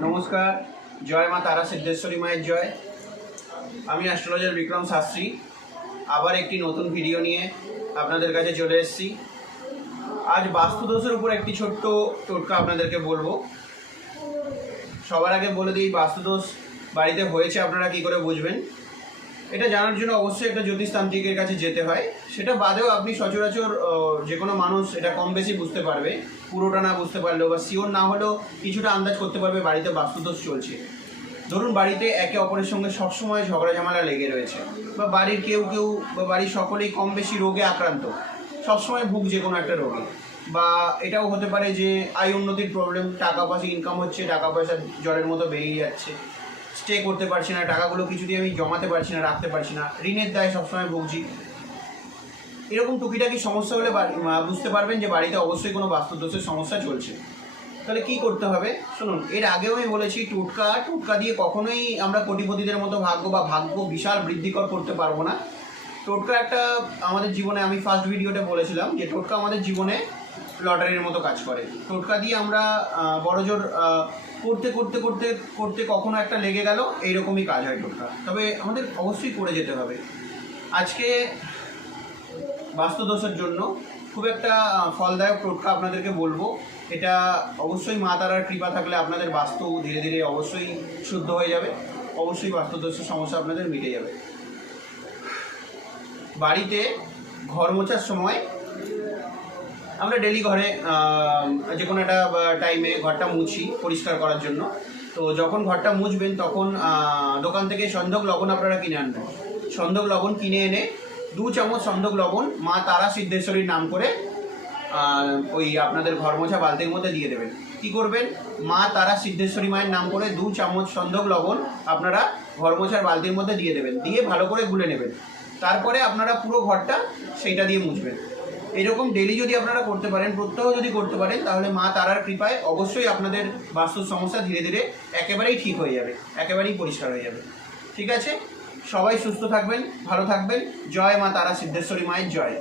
নমস্কার, জয় মা তারা সিদ্ধেশ্বরী মায়ের জয়। আমি অ্যাস্ট্রোলজার বিক্রম শাস্ত্রী আবার একটি নতুন ভিডিও নিয়ে আপনাদের কাছে চলে এসেছি। আজ বাস্তুদোষের উপর একটি ছোট্ট টোটকা আপনাদেরকে বলবো। সবার আগে বলে দিই, বাস্তুদোষ বাড়িতে হয়েছে আপনারা কি করে বুঝবেন। এটা জানার জন্য অবশ্যই একটা জ্যোতিষতান্ত্রিকের কাছে যেতে হয়। সেটা বাদেও আপনি সচরাচর যে কোনো মানুষ এটা কম বেশি বুঝতে পারবে, পুরোটা না বুঝতে পারলেও বা শিওর না হলেও কিছুটা আন্দাজ করতে পারবে বাড়িতে বাস্তুদোষ চলছে। ধরুন বাড়িতে একে অপরের সঙ্গে সবসময় ঝগড়া ঝামেলা লেগে রয়েছে, বা বাড়ির কেউ বা বাড়ির সকলেই কম বেশি রোগে আক্রান্ত, সবসময় ভুগছে কোনো একটা রোগে। বা এটাও হতে পারে যে আয় উন্নতির প্রবলেম, টাকা পয়সা ইনকাম হচ্ছে, টাকা পয়সা জলের মতো বেরিয়ে যাচ্ছে, স্টে করতে পারছি না, টাকাগুলো কিছুতেই আমি জমাতে পারছি না, রাখতে পারছি না, ঋণের দায় সবসময় ভুগছি। এরকম টুকিটাকি সমস্যা হলে বুঝতে পারবেন যে বাড়িতে অবশ্যই কোনো বাস্তুদোষের সমস্যা চলছে। তাহলে কি করতে হবে শুনুন। এর আগেও আমি বলেছি, টোটকা দিয়ে কখনোই আমরা কোটিপতিদের মতো ভাগ্য বিশাল বৃদ্ধিকর করতে পারবো না। টোটকা একটা আমাদের জীবনে, আমি ফার্স্ট ভিডিওতে বলেছিলাম যে টোটকা আমাদের জীবনে লটারির মতো কাজ করে। টোটকা দিয়ে আমরা বড়জোর করতে করতে করতে করতে কখনো একটা লেগে গেল, এইরকমই কাজ হয় টোটকা। তবে আমাদের অবশ্যই করে যেতে হবে। আজকে বাস্তুদোষের জন্য খুব একটা ফলদায়ক টোটকা আপনাদেরকে বলবো। এটা অবশ্যই মা তারার কৃপা থাকলে আপনাদের বাস্তু ধীরে ধীরে অবশ্যই শুদ্ধ হয়ে যাবে, অবশ্যই বাস্তুদোষের সমস্যা আপনাদের মিটে যাবে। বাড়িতে ঘর মোছার সময় আমরা ডেলি ঘরে যে কোনো একটা টাইমে ঘরটা মুছি পরিষ্কার করার জন্য। তো যখন ঘরটা মুছবেন তখন দোকান থেকে সন্ধক লবণ আপনারা কিনে আনবেন। সন্ধক লবণ কিনে এনে 2 চামচ সন্ধক লবণ মা তারা সিদ্ধেশ্বরীর নাম করে ওই আপনাদের ঘর মোছা বালতির মধ্যে দিয়ে দেবেন। কি করবেন, মা তারা সিদ্ধেশ্বরী মায়ের নাম করে 2 চামচ সন্ধক লবণ আপনারা ঘর মোছার বালতির মধ্যে দিয়ে দেবেন, দিয়ে ভালো করে গুলে নেবেন। তারপরে আপনারা পুরো ঘরটা সেইটা দিয়ে মুছবেন। এরকম ডেলি যদি আপনারা করতে পারেন, প্রত্যহ যদি করতে পারেন, তাহলে মা তারার কৃপায় অবশ্যই আপনাদের বাস্তুর সমস্যা ধীরে ধীরে একেবারেই ঠিক হয়ে যাবে, একেবারেই পরিষ্কার হয়ে যাবে। ঠিক আছে, সবাই সুস্থ থাকবেন, ভালো থাকবেন। জয় মা তারা সিদ্ধেশ্বরী মায়ের জয়।